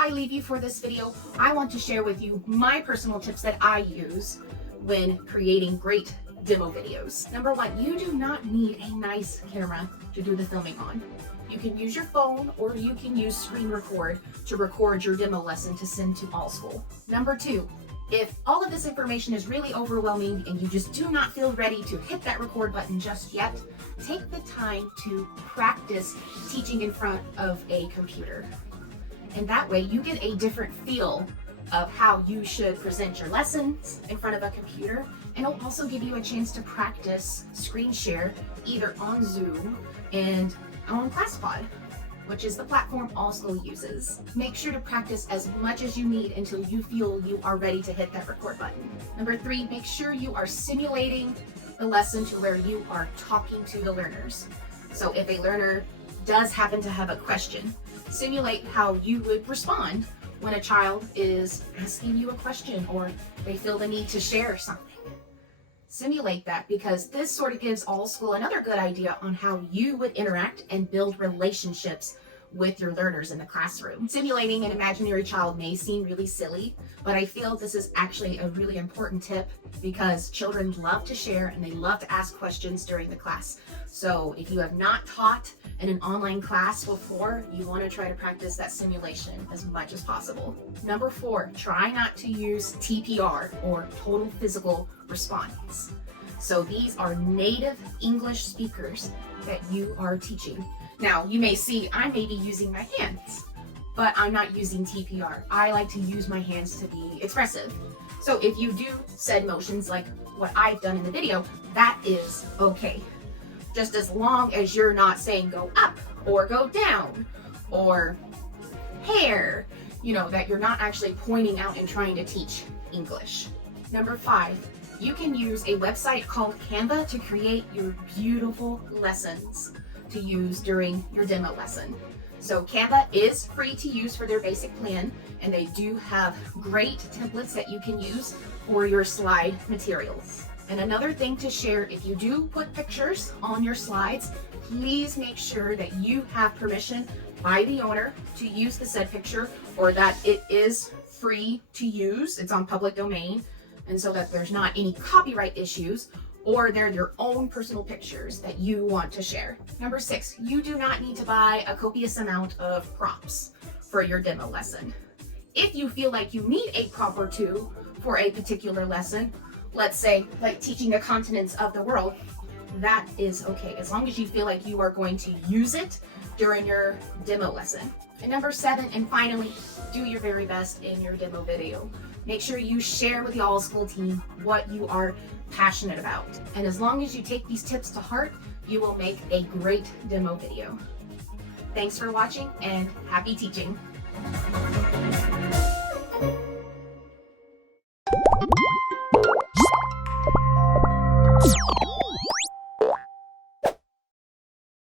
I leave you for this video, I want to share with you my personal tips that I use when creating great demo videos. Number one, you do not need a nice camera to do the filming on. You can use your phone or you can use screen record to record your demo lesson to send to Allschool. Number two, if all of this information is really overwhelming and you just do not feel ready to hit that record button just yet, take the time to practice teaching in front of a computer. And that way you get a different feel of how you should present your lessons in front of a computer, and it'll also give you a chance to practice screen share either on Zoom and on ClassPod, which is the platform Allschool uses. Make sure to practice as much as you need until you feel you are ready to hit that record button. Number three, make sure you are simulating the lesson to where you are talking to the learners. So if a learner does happen to have a question, simulate how you would respond when a child is asking you a question or they feel the need to share something. Simulate that, because this sort of gives Allschool another good idea on how you would interact and build relationships with your learners in the classroom. Simulating an imaginary child may seem really silly, but I feel this is actually a really important tip because children love to share and they love to ask questions during the class. So if you have not taught in an online class before, you want to try to practice that simulation as much as possible. Number four, try not to use TPR or total physical response. So these are native English speakers that you are teaching. Now, you may see I may be using my hands, but I'm not using TPR. I like to use my hands to be expressive. So if you do said motions like what I've done in the video, that is okay. Just as long as you're not saying go up or go down or hair, that you're not actually pointing out and trying to teach English. Number five, you can use a website called Canva to create your beautiful lessons to use during your demo lesson. So Canva is free to use for their basic plan, and they do have great templates that you can use for your slide materials. And another thing to share, if you do put pictures on your slides, please make sure that you have permission by the owner to use the said picture, or that it is free to use, it's on public domain, and so that there's not any copyright issues, or they're your own personal pictures that you want to share. Number six, you do not need to buy a copious amount of props for your demo lesson. If you feel like you need a prop or two for a particular lesson, let's say like teaching the continents of the world, that is okay, as long as you feel like you are going to use it during your demo lesson. And number seven, and finally, do your very best in your demo video. Make sure you share with the Allschool team what you are passionate about. And as long as you take these tips to heart, you will make a great demo video. Thanks for watching and happy teaching.